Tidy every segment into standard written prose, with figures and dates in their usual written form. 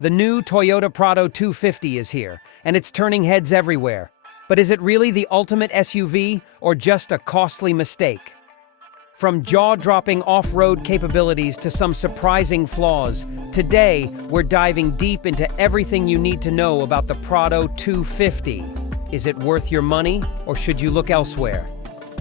The new Toyota Prado 250 is here, and it's turning heads everywhere. But is it really the ultimate SUV, or just a costly mistake? From jaw-dropping off-road capabilities to some surprising flaws, today we're diving deep into everything you need to know about the Prado 250. Is it worth your money, or should you look elsewhere?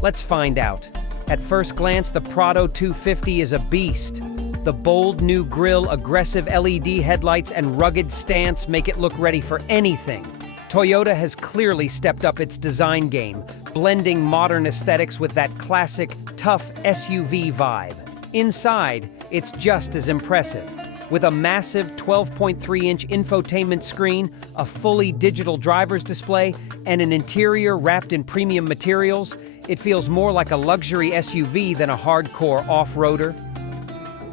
Let's find out. At first glance, the Prado 250 is a beast. The bold new grille, aggressive LED headlights, and rugged stance make it look ready for anything. Toyota has clearly stepped up its design game, blending modern aesthetics with that classic, tough SUV vibe. Inside, it's just as impressive. With a massive 12.3-inch infotainment screen, a fully digital driver's display, and an interior wrapped in premium materials, it feels more like a luxury SUV than a hardcore off-roader.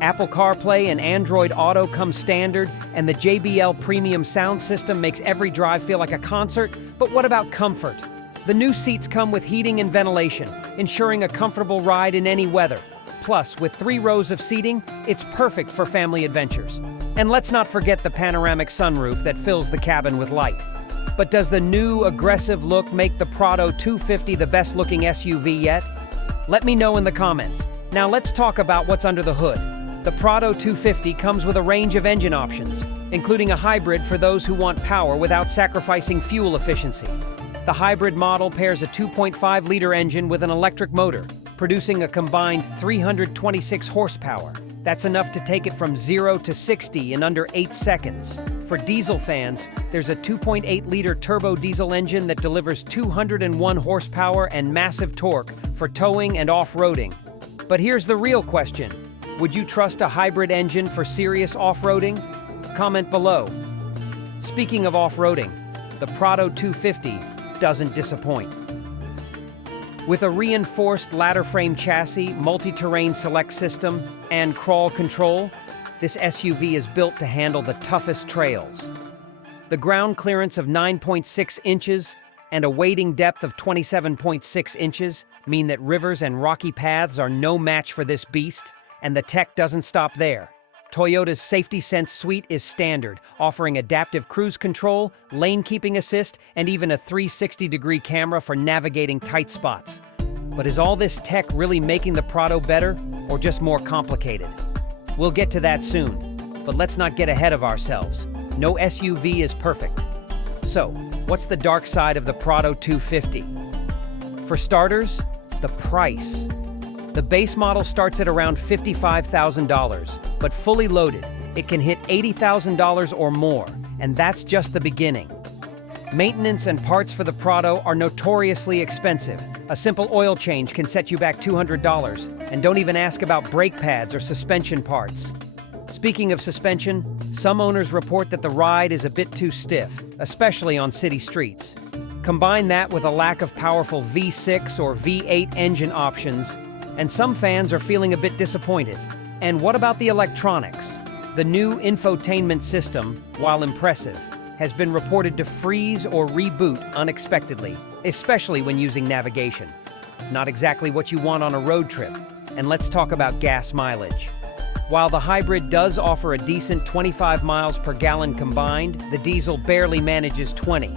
Apple CarPlay and Android Auto come standard, and the JBL premium sound system makes every drive feel like a concert. But what about comfort? The new seats come with heating and ventilation, ensuring a comfortable ride in any weather. Plus, with 3 rows of seating, it's perfect for family adventures. And let's not forget the panoramic sunroof that fills the cabin with light. But does the new, aggressive look make the Prado 250 the best-looking SUV yet? Let me know in the comments. Now let's talk about what's under the hood. The Prado 250 comes with a range of engine options, including a hybrid for those who want power without sacrificing fuel efficiency. The hybrid model pairs a 2.5-liter engine with an electric motor, producing a combined 326 horsepower. That's enough to take it from 0 to 60 in under 8 seconds. For diesel fans, there's a 2.8-liter turbo diesel engine that delivers 201 horsepower and massive torque for towing and off-roading. But here's the real question. Would you trust a hybrid engine for serious off-roading? Comment below. Speaking of off-roading, the Prado 250 doesn't disappoint. With a reinforced ladder frame chassis, multi-terrain select system, and crawl control, this SUV is built to handle the toughest trails. The ground clearance of 9.6 inches and a wading depth of 27.6 inches mean that rivers and rocky paths are no match for this beast. And the tech doesn't stop there. Toyota's Safety Sense suite is standard, offering adaptive cruise control, lane keeping assist, and even a 360-degree camera for navigating tight spots. But is all this tech really making the Prado better, or just more complicated? We'll get to that soon, but let's not get ahead of ourselves. No SUV is perfect. So, what's the dark side of the Prado 250? For starters, the price. The base model starts at around $55,000, but fully loaded, it can hit $80,000 or more, and that's just the beginning. Maintenance and parts for the Prado are notoriously expensive. A simple oil change can set you back $200, and don't even ask about brake pads or suspension parts. Speaking of suspension, some owners report that the ride is a bit too stiff, especially on city streets. Combine that with a lack of powerful V6 or V8 engine options, and some fans are feeling a bit disappointed. And what about the electronics? The new infotainment system, while impressive, has been reported to freeze or reboot unexpectedly, especially when using navigation. Not exactly what you want on a road trip. And let's talk about gas mileage. While the hybrid does offer a decent 25 miles per gallon combined, the diesel barely manages 20.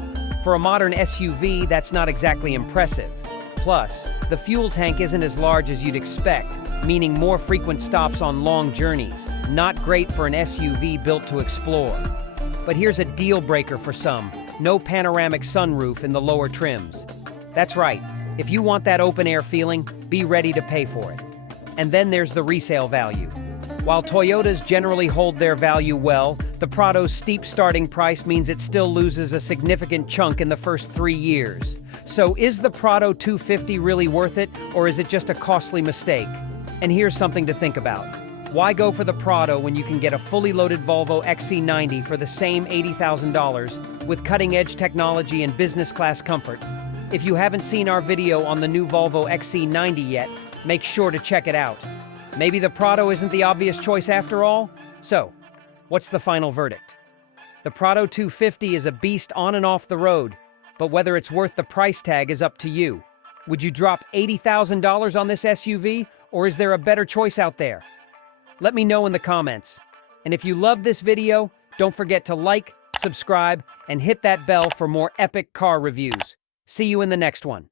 For a modern SUV, that's not exactly impressive. Plus, the fuel tank isn't as large as you'd expect, meaning more frequent stops on long journeys. Not great for an SUV built to explore. But here's a deal breaker for some: no panoramic sunroof in the lower trims. That's right, if you want that open-air feeling, be ready to pay for it. And then there's the resale value. While Toyotas generally hold their value well, the Prado's steep starting price means it still loses a significant chunk in the first 3 years. So is the Prado 250 really worth it, or is it just a costly mistake? And here's something to think about. Why go for the Prado when you can get a fully loaded Volvo XC90 for the same $80,000 with cutting-edge technology and business-class comfort? If you haven't seen our video on the new Volvo XC90 yet, make sure to check it out. Maybe the Prado isn't the obvious choice after all? So, what's the final verdict? The Prado 250 is a beast on and off the road, but whether it's worth the price tag is up to you. Would you drop $80,000 on this SUV, or is there a better choice out there? Let me know in the comments. And if you loved this video, Don't forget to like, subscribe, and hit that bell for more epic car reviews. See you in the next one.